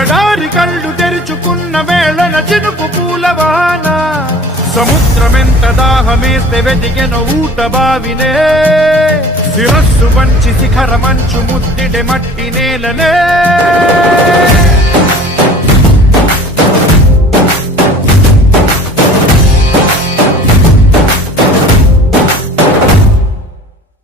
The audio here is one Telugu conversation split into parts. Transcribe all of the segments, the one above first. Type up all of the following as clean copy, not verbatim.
ఎడారి కళ్ళు తెరుచుకున్న వేళన చినుకు పూలవాన సముద్రమెంత దాహమేస్తే వెతికెన ఊట బావినే శిరస్సు వంచి శిఖర మంచు ముద్దిడె మట్టి నేలనే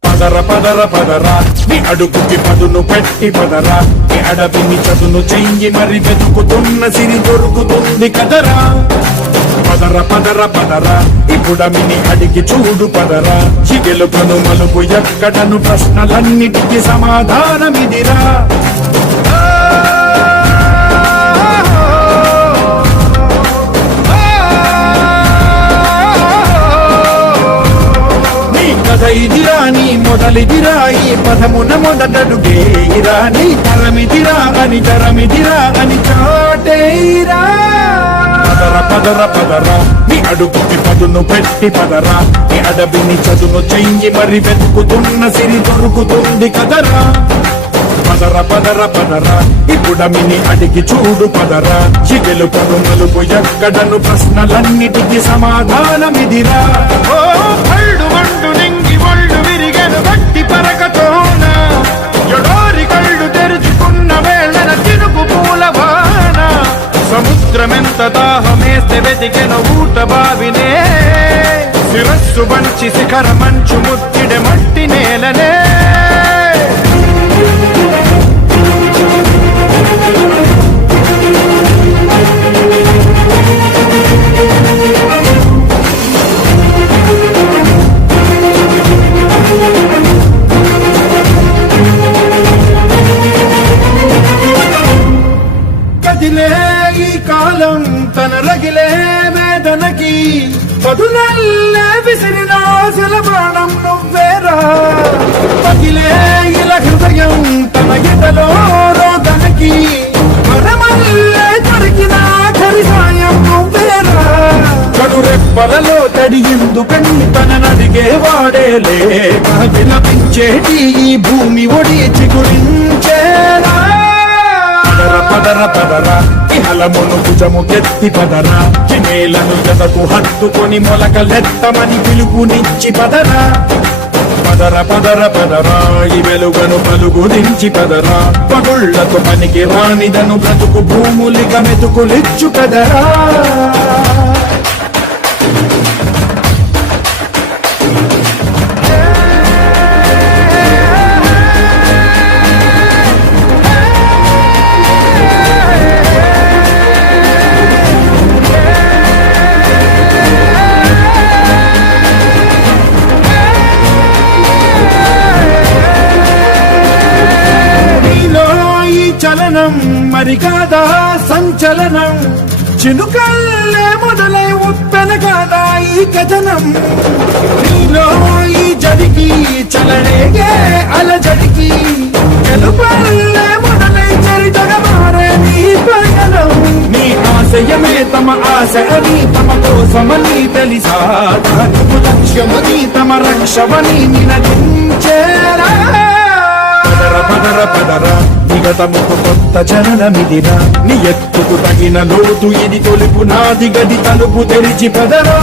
పదర పదర పదరా నీ అడుగుకి పదును పెట్టి పదరా నీ అడవిని చదును చెయ్యి మరి వెతుకుతున్న సిరి దొరుకుతుంది కదరా పదర పదర పదరా ఇప్పుడమిని అడిగి చూడు పదరా చిగెలుకను మలుపు ఎక్కడను ప్రశ్నలన్నిటికీ సమాధానమిదిరా ఇదిరా నీ మొదలిదిరా ఈ పదమున మొదటడుగేరా నీ తరమిదిరా అని తరమిదిరా అని చాటేరా పదర పదర పదరా నీ అడుగుకి పదును పెట్టి పదరా నీ అడవిని చదును చెయ్యి మరి వెతుకుతున్న సిరి దొరుకుతుంది కదరా పదర పదర పదరా ఇప్పుడమిని అడిగి చూడు పదరా చిగెలు పను మలుపు ఎక్కడను ప్రశ్నలన్నిటికీ సమాధానమిదిరా ఓ కళ్ళు మండు నింగి ఒళ్ళు విరిగెను గట్టి పరకతోన ఎడారి కళ్ళు తెరుచుకున్న వేళన చినుకు పూలవాన సముద్రమెంత దాహమేస్తే వెతికెన ఊట బావినే శిరస్సు వంచి శిఖర మంచు ముద్దిడె మట్టి నేలనే కదిలే ఈ కాలం తన రగిలే వేదనకి పదునల్లే విసిరిన శిలబాణం నువ్వేరా పగిలే ఇలా హృదయం తన ఎదలో రోదనకి మరమల్లే దొరికిన ఖరి సాయం నువ్వేరా కడురెప్పలలో తడి ఎందుకని తననడిగే వాడేలే విలపించేటి ఈ భూమి ఒడి చిగురించేరా పదర పదరా ఇహలమును భుజము కెత్తి పదరా చినేలను జతకు హత్తుకొని మొలకలెత్తమని పిలుపునిచ్చి పదరా పదర పదర పదరా ఈ వెలుగను పలుగు దించి పదరా పగుళ్లకు పనికి రానిదను బ్రతుకు భూములిక మెతుకులిచ్చు కదరా చలనం మరి కాదా సంచలనం చినుకల్లే మొదలై ఉప్పెన కాదా ఈ కథనం నీలో ఈ జడికి చలనేగే అలజడికి గెలుపల్లే మొదలై చరితగా మారే నీ పయనం నీ ఆశయమే తమ ఆశ అని తమ కోసమని తెలిసా తమ లక్ష్యమని తమ రక్షమని నినదించేరా పదర పదర పదర నిగతముకు కొత్త జననమిదిరా నీ ఎత్తుకు తగిన లోతు ఇది తొలుపు నాది గది తలుపు తెరిచి పదరా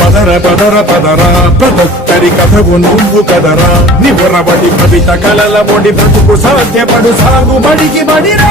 పదర పదర పదరా ప్రతొక్కరి కథవు నువ్వు కదరా నివరబడి కవిత కలల బొడి బ్రతుకు సాధ్యపడు సాగుబడికి బడిరా